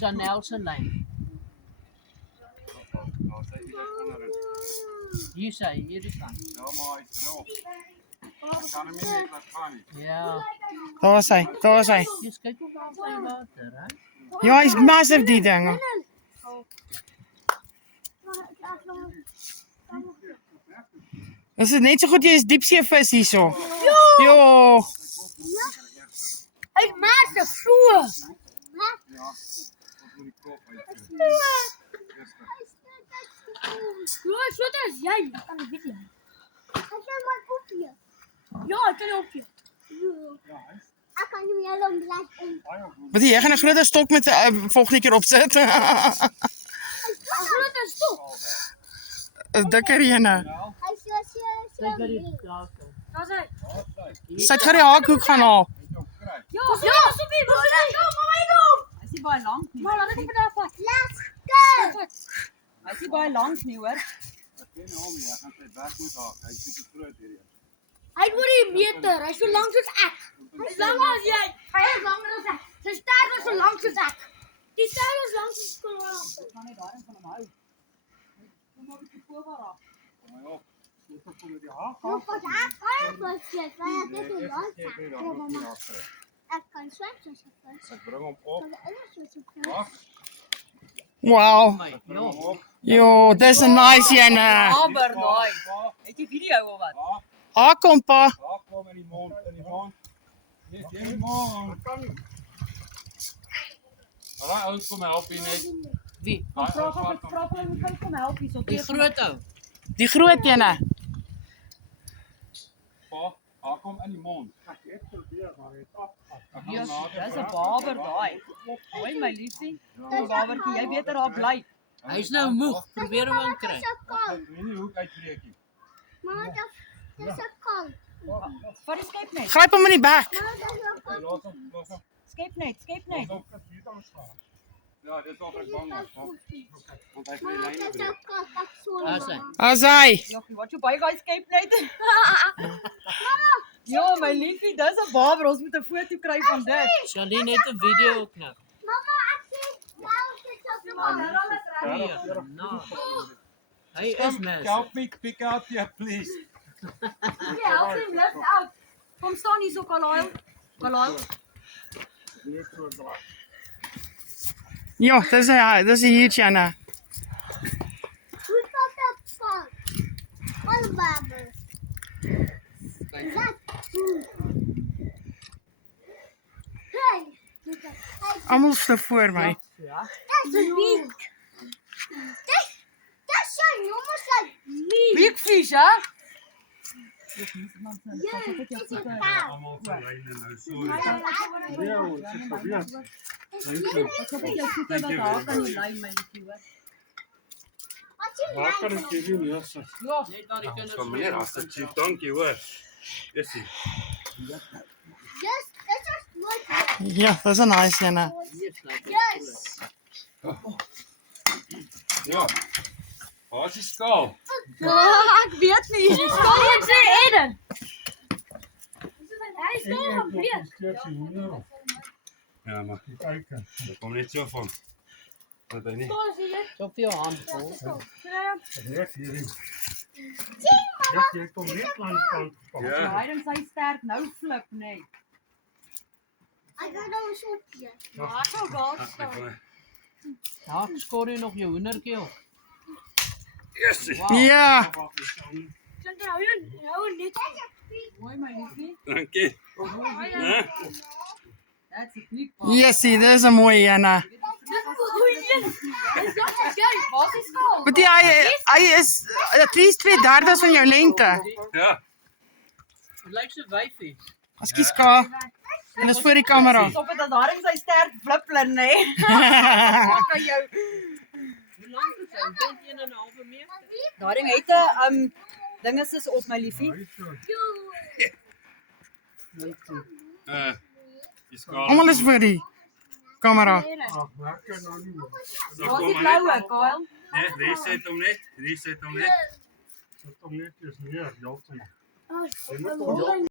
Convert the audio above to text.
Van Nelson lyn. Hier sê hierdie kant. Ja. Daar is hy, daar is hy. Jy kyk hoe waar sy water, hè? Ja, hy's massive die ding. Is dit net so goed jy is diepsee vis hierso? Ja. Hy's massive so. Ja, so dit is jy. Kan dit weet jy. Ek kan maar opgee. Ja, ek kan opgee. Ek kan nie meer om bly. Wat jy gaan 'n groter stok met volgende keer opsit. 'n groter stok. 'n Dikker ene. Hy sê Daar's hy. Sy het die haakhoek gaan haal. Ja, asseblief, kom maar kom. Hy is baie lank nie. Maar laat ek vanaf vat. Let's go. Hy is baie lank nie, hoor. Hy word 'n meter. Hy's so lank soos ek. Hy's langer as jy. Hy is langer as ek. Sy stert is so lank soos ek. Die stert is lank soos Kolonel. Ek gaan net daarin van hom hou. Kom maar 'n bietjie voorwaar af. Nog wat ek kan presies, want ek het so lank. Ek kan swem soos ek. Ek bring hom op. Wow. Jo, dis 'n nice ene. Aber daai. Het jy video of wat? Haak kom pa. Daar kom in die mond, in die mond. Dis in die mond. Daai ou kom help hier net. Wie? Vra hulle moet kan kom help hierso. Die groot ou. Die groot ene. Pa, daar kom in die mond. Ja, dis 'n baber daai. Hoi my liefie. Die babertjie, jy weet daar bly. Hy's nou moeg. Probeer hom inkry. Ek weet nie hoe ek uitbreek nie. Maar dit is 'n kal. Vat die skep net. Gryp hom in die bek. Hey, los hom, los hom. Skep net, skep net. Ja, dis of ek bang was. Want hy het my lyne breek. Daar's hy. As hy. Joggie, wat jy baie guys skep net. Ja, my liefie, dis 'n baber. Ons moet 'n foto kry van dit. Sally net 'n video knap. Mamma, ek sê nou sit op die Nee, nou. Hy is mens. Help me pick out here, please. Ja, help hom lift out. Kom staan hier so Kalail. Kalail. Ja, dis 'n huge ene. Hoe staat dat van? Van babbel. Hey, Almal so voor my. that's a week. That's your normal size meat. Big fish, hè? Yeah, it's a cow. Almal vir lyne nou, sorry. Ek het jou voete wat haar kan nie lyn my liefie, hoor. What's your Waar kan name? ek hierdie neersit? Ja, Net waar die kinders. Kom meneer, as dit chief, dankie hoor. Jessie. Yes, that's just one. Ja, dis 'n nice ene. Yes. Ja. Waar is die skaal? ek weet nie. Kom ons sê Eden. Hy is nog op breek. Ja, maar Kyk. dit kom net so van. Wat hy nie. Kom sê jy. So veel handvol. Reg hierdie. Jy kom net langs kant. Ja. Hy dan sy sterk nou flip, nee. Ek gaan nou so opgee. Maar so gaan Ek kom. Ja, ek skoor jy nog jou hoendertjie op. Jessie. Ja. Dink nou net. Mooi my liefie. Dankie. Ja. That's a big one. Jessie, dis 'n mooi ene. Waar is die skaal? Want hy is at least 2/3 van jou lengte. Ja. Dit lyk so wyfie. Ekskuus ka. En dis voor die kamera. Stop dit as daar in sy sterk flippler, nee. Kan jou. Hoe lank is hy? Dink 1,5 meter? Daai ding het 'n ding is op my liefie. Die skaal. Almal is voor die kamera. Ag, lekker nou nie. Waar is die bloue, Kyle? Nee, reset hom net. Reset hom net. kom netjies neer, heeltemal. Ah, Jy moet hom